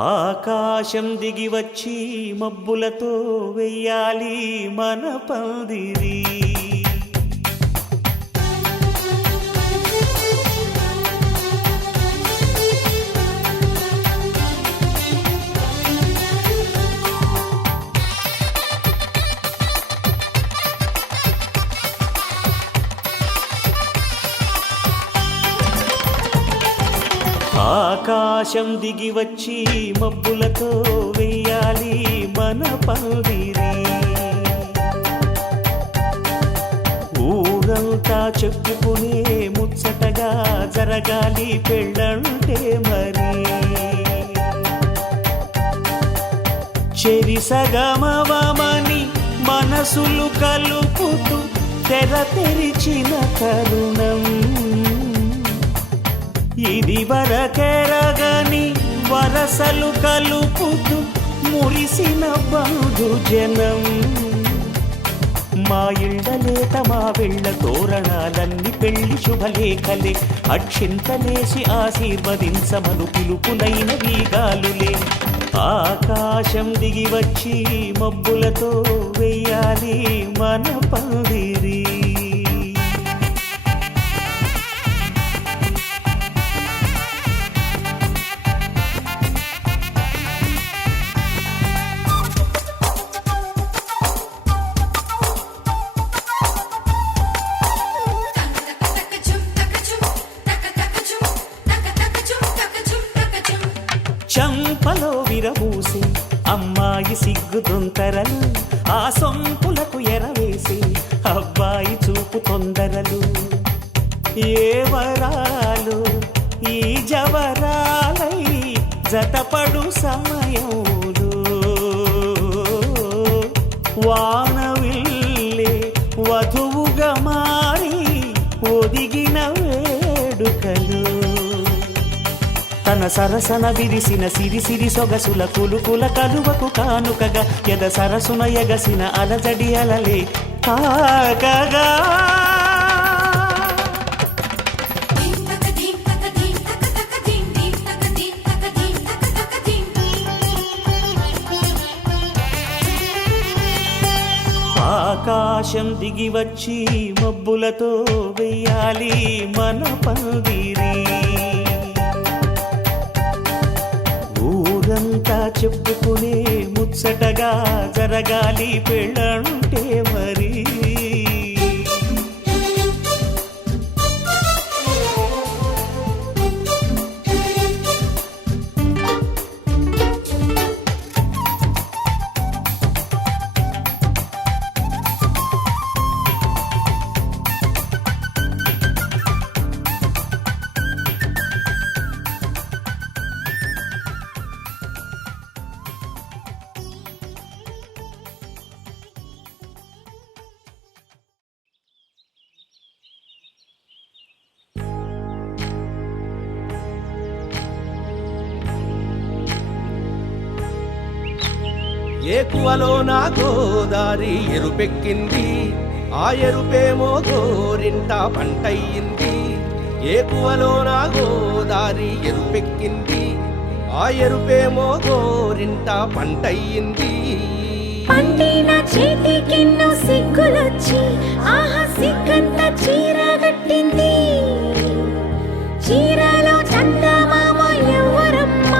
ఆకాశం దిగి వచ్చి మబ్బులతో వెయ్యాలి మన పందిరి. ఆకాశం దిగి వచ్చి మబ్బులతో వెయ్యాలి మన పందిరి. ఊరంతా చెప్పుకునే ముచ్చటగా జరగాలి పెళ్ళంటే మరి. చెరిసగమవమని మనసులు కలుపుతూ తెర తెరిచిన తరుణం ఇది వరకెరగని వరసలు కలుపుతూ మురిసిన బంధుజనం. మా ఇళ్ళలేత మా వెళ్ళ తోరణాలన్నీ పెళ్లి శుభలేఖలే. అక్షింతలేసి ఆశీర్వదించమను పిలుపులైన వీగాలులే. ఆకాశం దిగి వచ్చి మబ్బులతో వెయ్యాలి మన పందిరి. చంపలో విరబూసి అమ్మాయి సిగ్గుదొంతరలు, ఆ సొంపులకు ఎరవేసి అబ్బాయి చూపు తొందరలు. ఏ వరాలు ఈ జవరాలై జతపడు సమయంలో వానవిల్లే వధువుగా మారి ఒదిగిన వేడుకలు. తన సరసన విరిసిన సిరిసిరి సొగసుల కులుకుల కలువకు కానుకగా ఎద సరసున ఎగసిన అలజడి అలలే తాకగా. ఆకాశం దిగి వచ్చి మబ్బులతో వెయ్యాలి మన పందిరి. ఊరంతా చెప్పుకునే ముచ్చటగా జరగాలి పెళ్ళంటే మరి. ఏకువలో నా గోదారి ఎరుపెక్కింది, ఆ ఎరుపేమో గోరింట పంటయ్యింది. ఏకువలో నా గోదారి ఎరుపెక్కింది, ఆ ఎరుపేమో గోరింట పంటయ్యింది. పండిన చేతికెన్నో సిగ్గులొచ్చి ఆహా సిగ్గంత చీరగట్టింది. చీరలో చందమామ ఎవరమ్మ,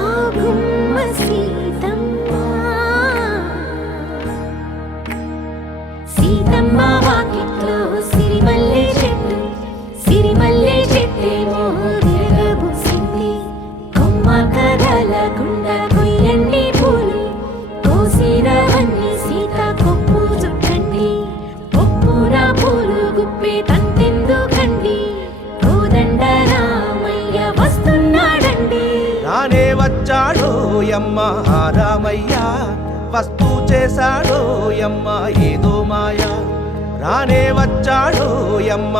ఆ గుమ్మ సీతమ్మ. సీతమ్మ వాకిట్లో సిరిమల్లె చెట్టు, సిరిమల్లె చెట్టేమో తిరగబూసింది. కొమ్మ కదలకుండా కొయ్యండి పూలు, కోసిరవన్నీ సీత కొప్పు చుట్టండి. ఒప్పున పూలు గుప్పే తంతెందుకండి, కోదండ రామయ్య వస్తున్నాడండి. రానే వచ్చాడో యమ్మ రామయ్య, వస్తూ చేశాడో యమ్మ ఏదో మాయా. రానే వచ్చాడో యమ్మ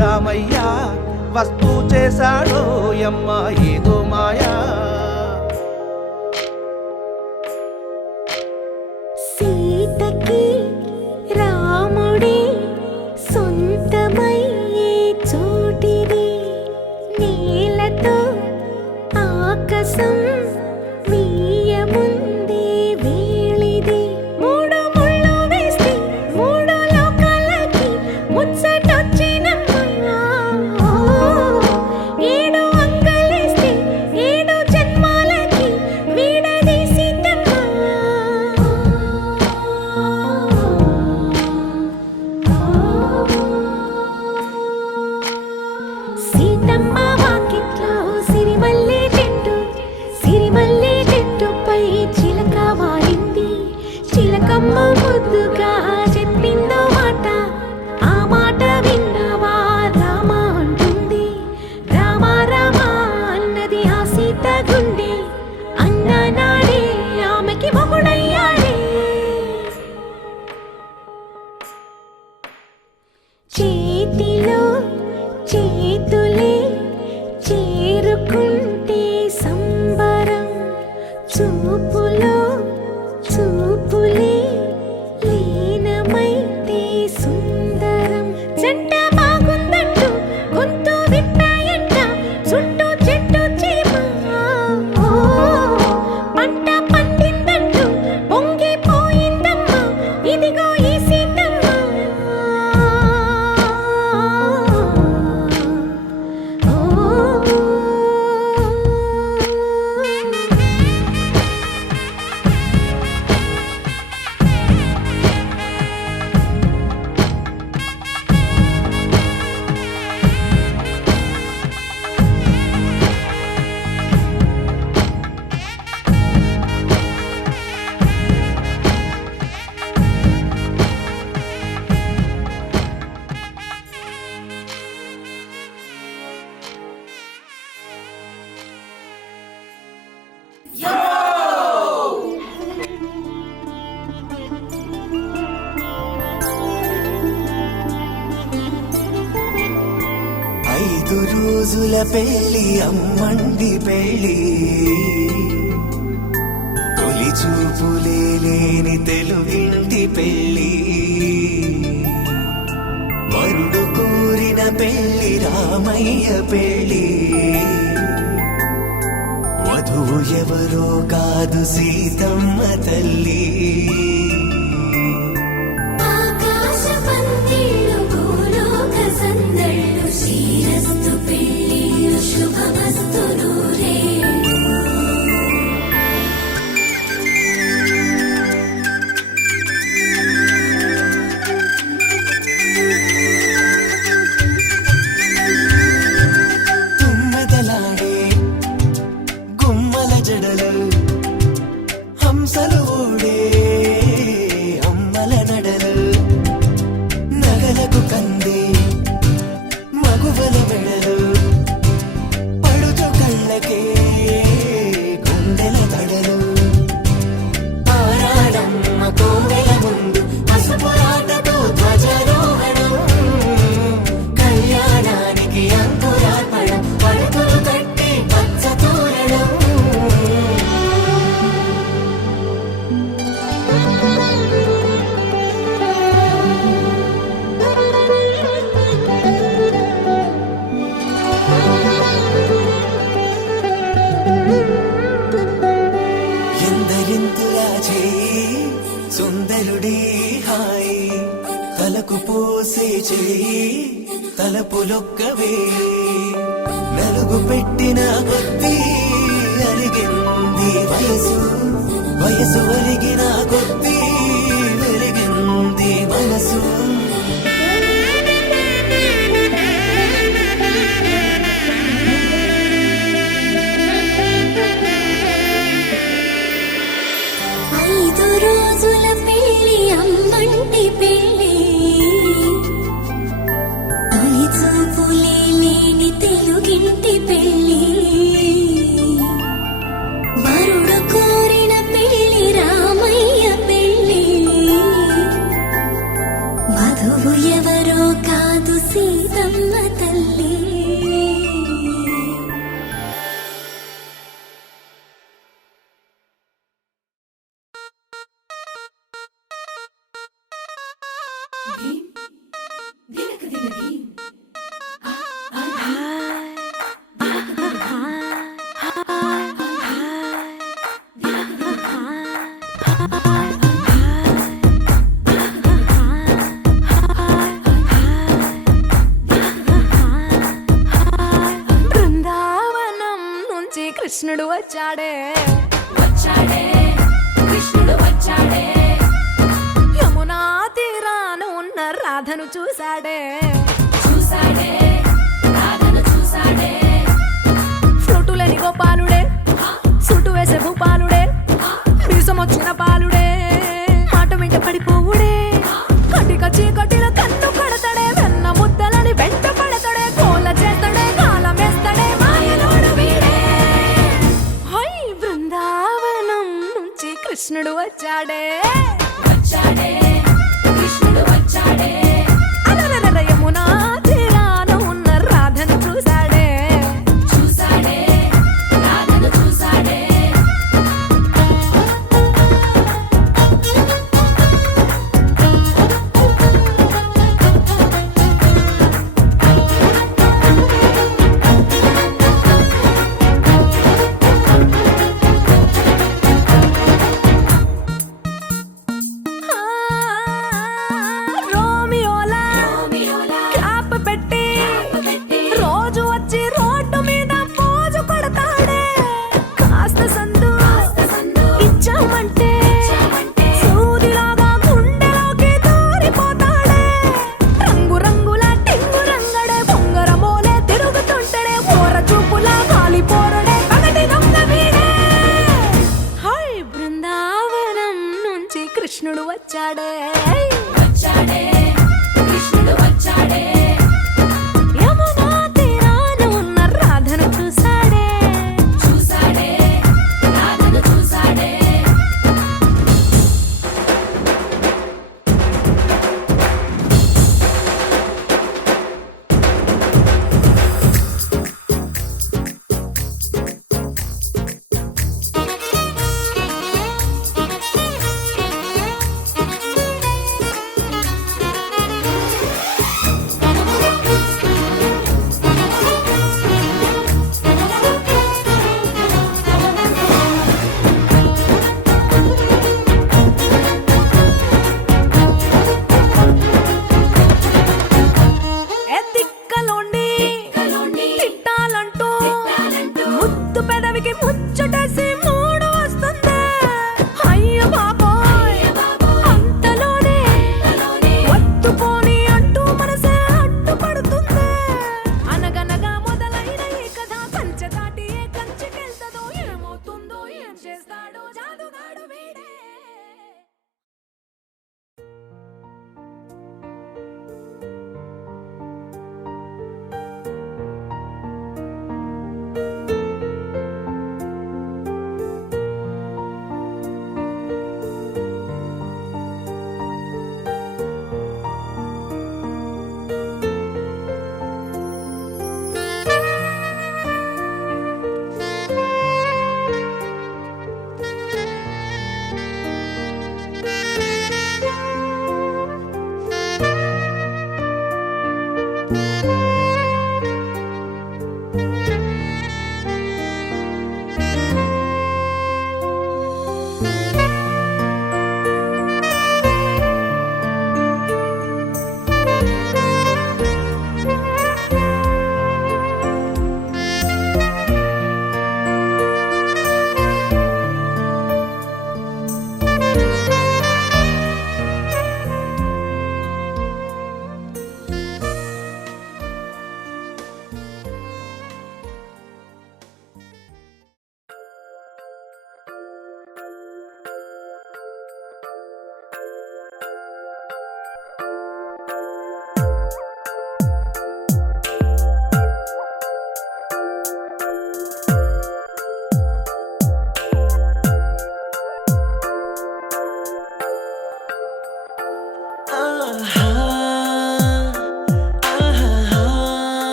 రామయ్య, వస్తూ చేశాడో యమ్మ ఏదో మాయా. సీతకి రాముడే సొంతమయ్యే చోటిది, నేలతో ఆకాశం రోజుల పెళ్లి అమ్మండి పెళ్లి తొలి చూపులే లేని తెలుగింటి పెళ్లి వరుడు కోరిన పెళ్లి రామయ్య పెళ్లి వధువు ఎవరో కాదు సీతమ్మ తల్లి ఆకాశ పందిళ్ళు భూలోక సందళ్ళు శ్రీరస్తు పెళ్ళిళ్ళు శుభమస్తు నూరేళ్ళు తుమ్మెదలాడే గుమ్మల జడలు హంసలు ఓడే అమ్మల నడలు నగలకు కంది మగువల వెడలు పడుచు కళ్ళకే గుండెల తడలు ఆరాడమ్మ కోవెల ముందు పసుపురాటతో ధ్వజారోహణం కళ్యాణానికి అంకురార్పణం పడుతులు కట్టి పచ్చ తోరణం ఎందరింతులా చేయి సుందరుడి హాయి తలకు పోసే చేయి తలపులొక్కవే నలుగు పెట్టిన కొద్దీ అరిగింది వయసు వయసు ఒరిగిన కొద్దీ వెలిగింది మనసు ఐదు రోజుల పెళ్లి అమ్మంటి పెళ్లి తొలి చూపులే లేని తెలుగింటి పెళ్లి వరుడు కోరిన పెళ్లి రామయ్య పెళ్లి వధువు ఎవరో కాదు సీతమ్మ తల్లి బృందావనం నుంచి కృష్ణుడు వచ్చాడే కృష్ణుడు వచ్చాడే యమునా తీరాన ఉన్న రాధను చూశాడే రాధను చూసాడే ఫ్లూటులేని గోపాలుడే సుటు వేసే భూపాలుడే మీసం వచ్చిన పాలుడే మాట వెంట పడిపోవుడే కటిక చీకటిల కన్ను కడతాడే వెన్న ముద్దలని వెంట పడతాడే కోల చేస్తాడే కాలం వేస్తాడే మాయలోడు వీడే హై బృందావనం నుంచి కృష్ణుడు వచ్చాడే కృష్ణుడు వచ్చాడే అలరలర యమునా తీరాన ఉన్న రాధను చూశాడే రాధను చూసాడే రోమియోలా క్యాప్ పెట్టి రోజు వచ్చి రోడ్డు మీద పోజు కొడతాడే కాస్త సందు ఇచ్చామంటే సూదిలాగా గుండెలోకి దూరిపోతాడే రంగు రంగుల టింగు రంగడే బొంగరమోలే తిరుగుతుంటాడే ఓర చూపులా కాలిపోరడే పగటి దొంగ వీడే హై బృందావనం నుంచి కృష్ణుడు వచ్చాడే కృష్ణుడు వచ్చాడే యమునా తీరాన ఉన్న రాధను చూశాడే రాధను చూసాడే పెదవికి ముచ్చటేసి మూడు వస్తుంది. అయ్య బాబోయ్ అంతలోనే వత్తుపోని అంటూ మనసే అడ్డుపడుతుంది. అనగనగా మొదలైన ఈ కథ కంచె దాటి ఏ కంచెకెళ్తదో, ఏమవుతుందో ఏం చేస్తాడో జాదుగాడు వీడే.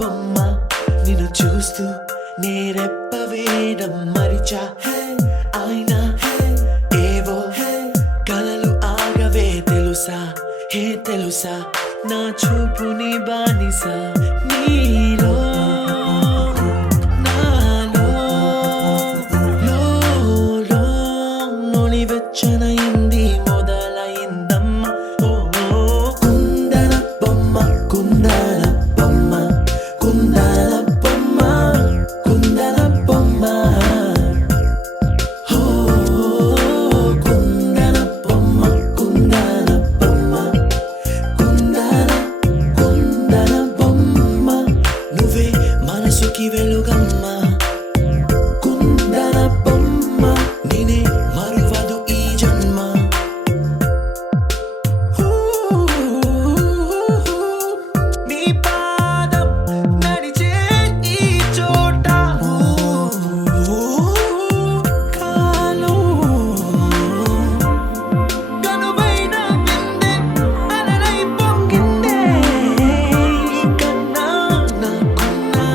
బొమ్మ నిన్ను చూస్తూ నేరెప్ప వేయడం మరిచా. అయినా ఏవో కలలు ఆగవే తెలుసా, హే తెలుసా నా చూపుని బానిసా. నీలో నాలో లోని వెచ్చనయింది మొదలైందమ్మ. ఓ కుందన బొమ్మ కుందన బొమ్మ కుందన బొమ్మ కుందన బొమ్మ. ఓ కుందన బొమ్మ కుందన బొమ్మ కుందన బొమ్మ. నువ్వే మనసుకి వెలుగమ్మ. కుందన బొమ్మ నేనే మరువదు ఈ జన్మ. నీ పాదం నడిచే ఈ చోట కాలం కనువైన విందే అలలై పొంగిందే. కన్నా నాకున్నా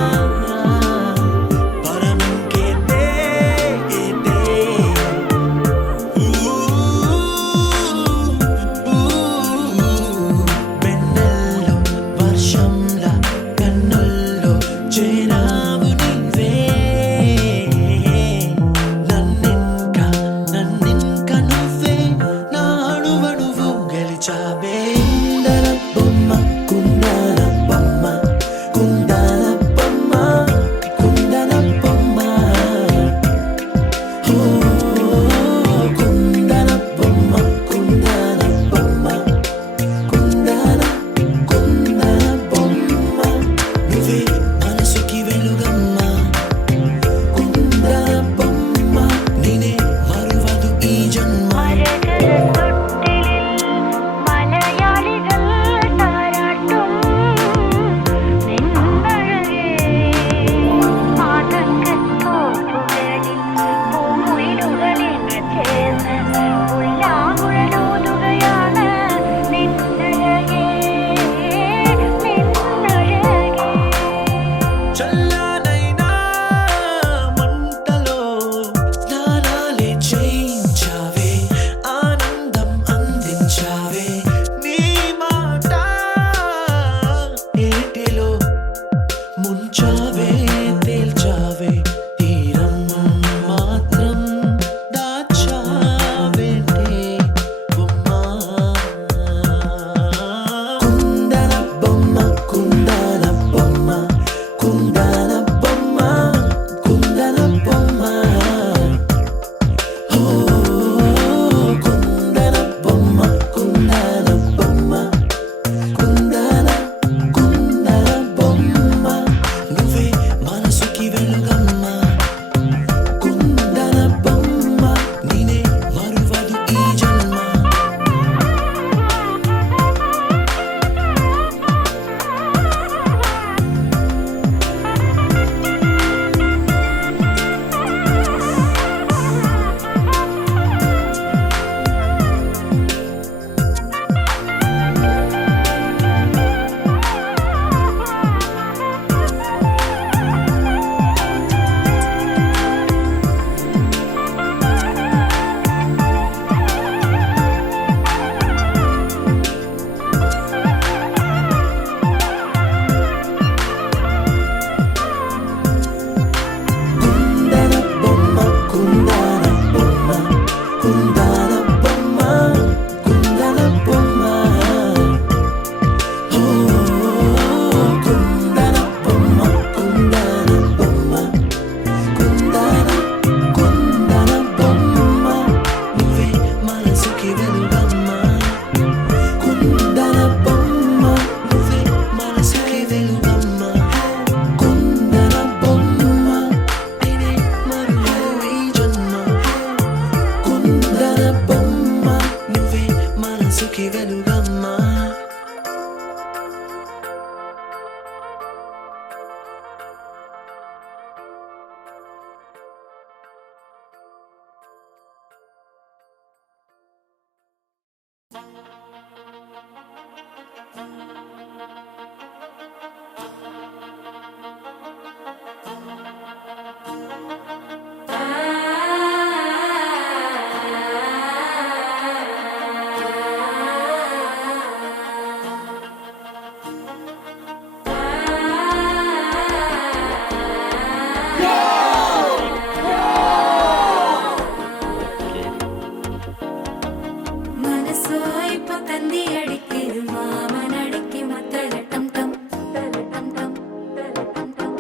மனசோ இப்ப தந்தி அடிக்குது மாமன் அடிக்கு மத்தல டம் டம் டம் டம்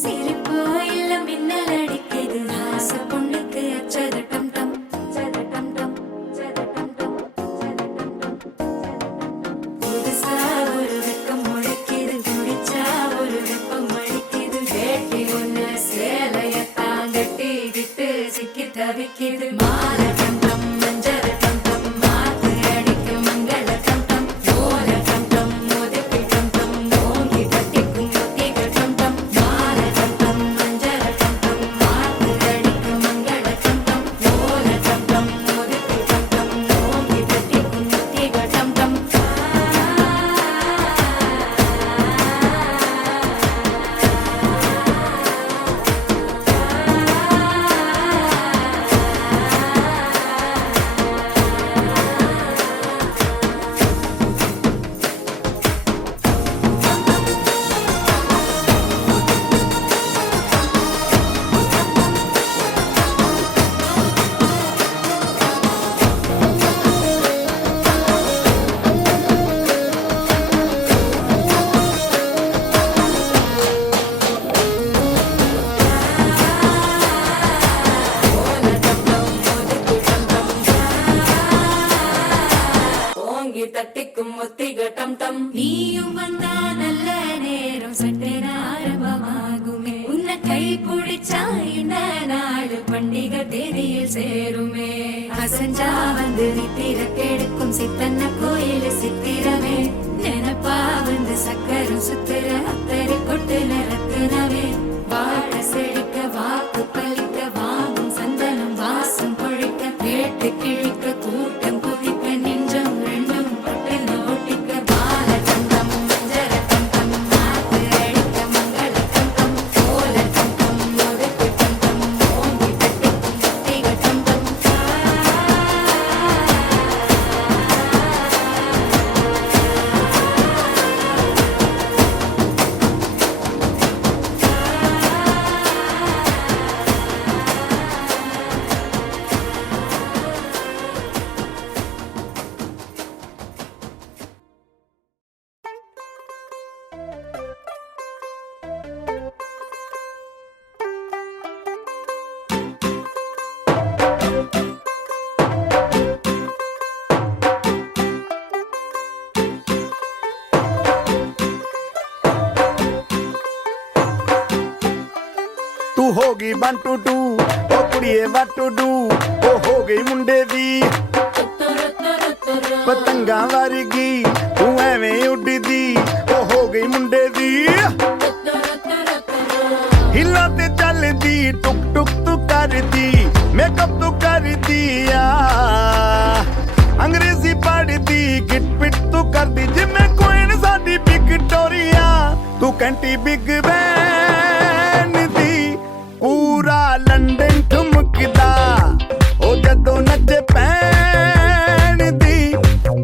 சிரிப்போ இல்ல மின்னல் அடிக்குது ஆச பொண்ணுக்கு அச்சத டம் டம் டம் டம் புதுசா ஒரு வெக்கம் முளைக்குது குடிச்சா ஒரு வெப்பம் அடிக்குது வேட்டி ஒண்ணு சேலையத்தான் கட்டிக்கிட்டு சிக்கி தவிக்குது மாலை டம் டம் மஞ்சள் டம் டம் மாத்து அடிக்க மங்கள டம் டம் ஓல டம் டம் ஒதுக்கு டம் டம் ஓங்கி தட்டிக்கும் ஒத்திக டம் டம் மாலை டம் டம் மஞ்சள் டம் டம் மாத்து அடிக்க மங்கள டம் டம் ஓல டம் டம் ஒதுக்கு டம் டம் ஓங்கி தட்டிக்கும் ஒத்திக டம் டம் ஓங்கி தட்டிக்கும் ஒத்திக டம் டம் நீயும் வந்தா நல்ல நேரம் சட்டென ஆரம்பமாகுமே உன்னை கை பிடிச்சா இந்த நாள் பண்டிகை தேதியில் சேருமே அசஞ்சா வந்து நித்திர கெடுக்கும் சித்தன்ன கோயில் சித்திரமே நினைப்பா வந்து சக்கரம் சுத்துற அத்தரை கொட்டுல ரத்தினவே வாழ செழிக்க வாக்கு பலிக்க வாங்கும் சந்தனம் வாசம் பொழிக்க கேட்டு கிழிக்க கூட்டம் குதிக்க நெஞ்சம் ரெண்டும் பட்டுன ஒட்டிக்க பால தந்தம் மஞ்சர தந்தம் மாத்து அடிக்க மங்கள தந்தம் கோல தந்தம் ஒதுக்கு தந்தம் ஓங்கி தட்டிக்கும் ஒத்திக தந்தம் ਤੂੰ ਹੋ ਗਈ 1 2 2 ਓ ਕੁੜੀਏ what to do ਓ ਹੋ ਗਈ ਮੁੰਡੇ ਦੀ ਪਤੰਗਾਂ ਵਰਗੀ ਤੂੰ ਐਵੇਂ ਉੱਡਦੀ ਓ ਹੋ ਗਈ ਮੁੰਡੇ ਦੀ ਹਿੱਲਾਂ ਤੇ ਚੱਲਦੀ ਟੁਕ ਟੁਕ ਤੂੰ ਕਰਦੀ ਮੇਕਅਪ ਤੂੰ ਕਰਦੀ ਆ ਅੰਗਰੇਜ਼ੀ ਪੜ੍ਹਦੀ ਗਿਟ ਪਿਟ ਤੂੰ ਕਰਦੀ ਜਿਵੇਂ ਕੁਈਨ ਸਾਡੀ ਵਿਕਟੋਰੀਆ ਤੂੰ ਕੈਂਟੀ ਬਿਗ ਬੈਨ ਦੀ ਪੂਰਾ ਲੰਡਨ ਠੁਮਕਦਾ ਉਹ ਜਦੋਂ ਨੱਚੇ ਪੈਣ ਦੀ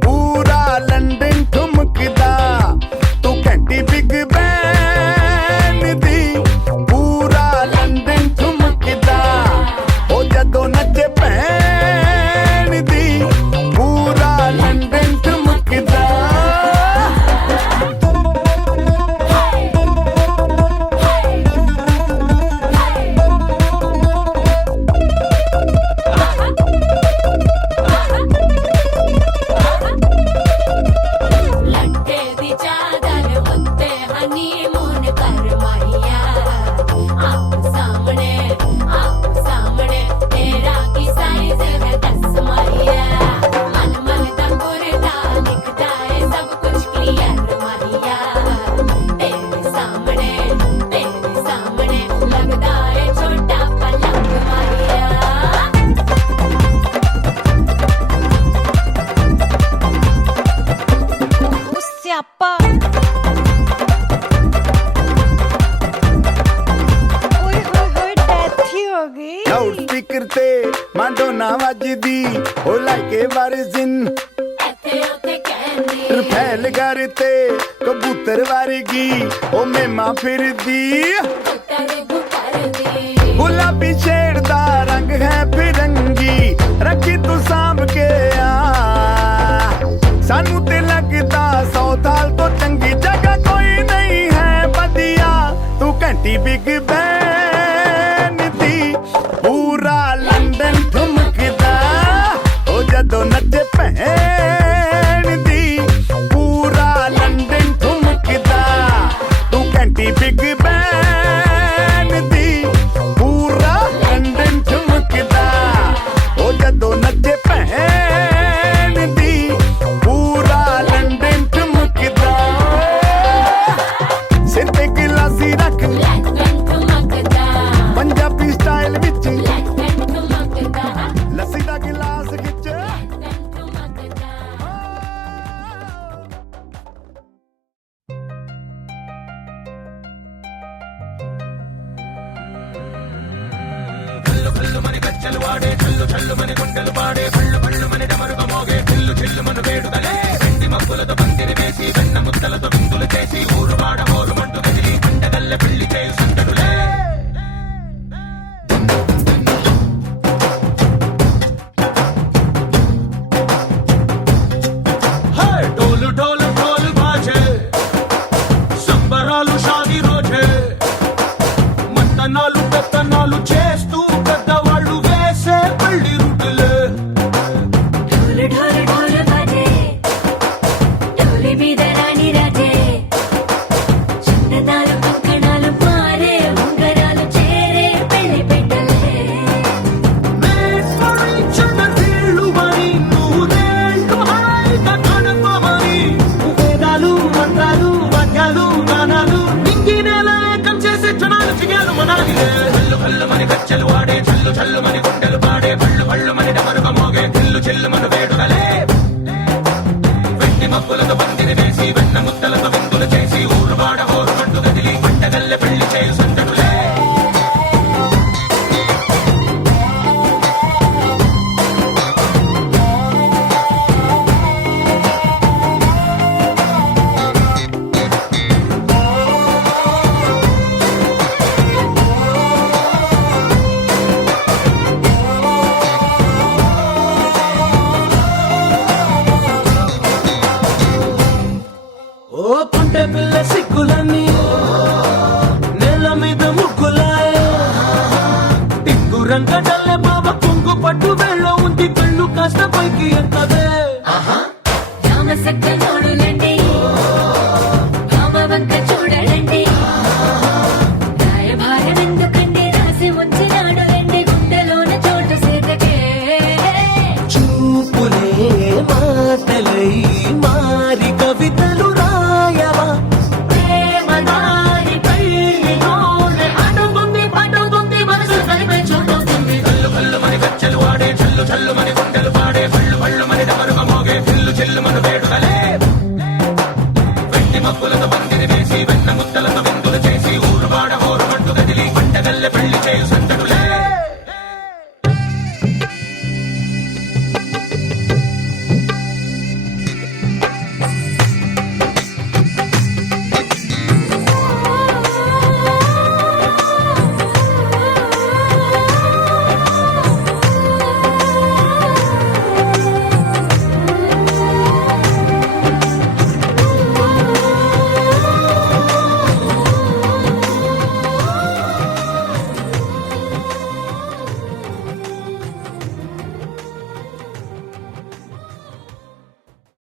ਪੂਰਾ ਲੰਡਨ ਠੁਮਕਦਾ ਤੂੰ ਕੈਂਟੀ ਬਿਗ ਬੈਨ ਦੀ ਪੂਰਾ ਲੰਡਨ ਠੁਮਕਦਾ ਉਹ ਜਦੋਂ ਨੱਚੇ ਪੈਣ ਦੀ ਪੂਰਾ ਲੰਡਨ ਠੁਮਕਦਾ ਤੇ ਮਾਂਡੋਨਾ ਵੱਜਦੀ ਉਹ ਲਾਈਕੇ ਵਰਜ਼ਨ ਇੱਥੇ ਉੱਥੇ ਕਹਿੰਦੀ ਫੈਲ ਕਰਤੇ ਕਬੂਤਰ ਵਰਗੀ ਉਹ ਮੇਮਾ ਫਿਰਦੀ ਗੁੱਟਰ ਦੀ ਗੁਲਾਬੀ ਸ਼ੇਡ ਦਾ ਰੰਗ ਹੈ ਫਿਰੰਗੀ ਰੱਖੀ ਤੂੰ ਸਾਂਭ ਕੇ ਆ ਸਾਨੂੰ ਤੇ ਲੱਗਦਾ 100 ਸਾਲ ਤੋਂ ਚੰਗੀ ਜਗ੍ਹਾ ਕੋਈ ਨਹੀਂ ਹੈ ਵਧੀਆ ਤੂੰ ਘੰਟੀ ਬਿਗ ਬੈਨ ਦੀ ਪੂਰਾ ਲੰਡਨ ਠੁਮਕਦਾ ਉਹ ਜਦੋਂ ਨੱਚੇ ਭੈਣ ਦੀ ਪੂਰਾ ਲੰਡਨ ਠੁਮਕਦਾ ਤੂੰ ਘੰਟੀ ਬਿਗ ਬੈਨ ਦੀ ਪੂਰਾ ਲੰਡਨ ਠੁਮਕਦਾ ਉਹ ਜਦੋਂ ਨੱਚੇ ਭੈਣ ਦੀ ਪੂਰਾ ਲੰਡਨ ਠੁਮਕਦਾ ਸਿਰ ਤੇ ਗਲਾਸੀ ਰੱਖ ਲੰਡਨ ਠੁਮਕਦਾ ਪੰਜਾਬੀ ਸਟਾਈਲ ਵਿੱਚ ਲੰਡਨ ਠੁਮਕਦਾ ਲੱਸੀ ਦਾ ਗਿਲਾਸ ਖਿੱਚ ਲੰਡਨ ਠੁਮਕਦਾ డోలు డోలు డోలు బాజే సంబరాలు షాది రోజే మంతనాలు పెత్తనాలు చేస్తూ పెద్దవాళ్ళు వేసే పెళ్లి రుటులే ढोल ढोल ढोल बाजे ढोली మీద రాణి రాజే చిన్నదాలు కంకణాలు మారే ఉంగరాలు చేరే పెళ్లి పెట్టలే చిన్న తీళ్ళు మరి నూరేళ్ళు హాయిగా గడపమని వేదాలు మంత్రాలు వాద్యాలు గానాలు నింగినేల ఏకం చేసే క్షణాలు చిగాలు మనాలి హల్లు హల్లు మని గజ్జలు వాడే చల్లు చల్లు మని గుండెలు పాడే పళ్ళు పళ్ళు మని డమరుక మోగే చిల్లు చిల్లు మన వేడుకలే వెండి మబ్బులతో పందిరి వేసి వెన్న ముద్దలతో విందులు చేసి ఊరు వాడ హోరు మంటు గదిలి పంటగల్లె పెళ్లి చేయు సందడులే ఓ పుంటె పిల్ల సిక్కులన్నీ నేల మీద ముక్కులాయ టింగు రంగడల్లె బాబ కుంగు పట్టు వేళ్ళ ఉంది కళ్ళు కాస్త పైకి ఎక్కదే రామ సక్కల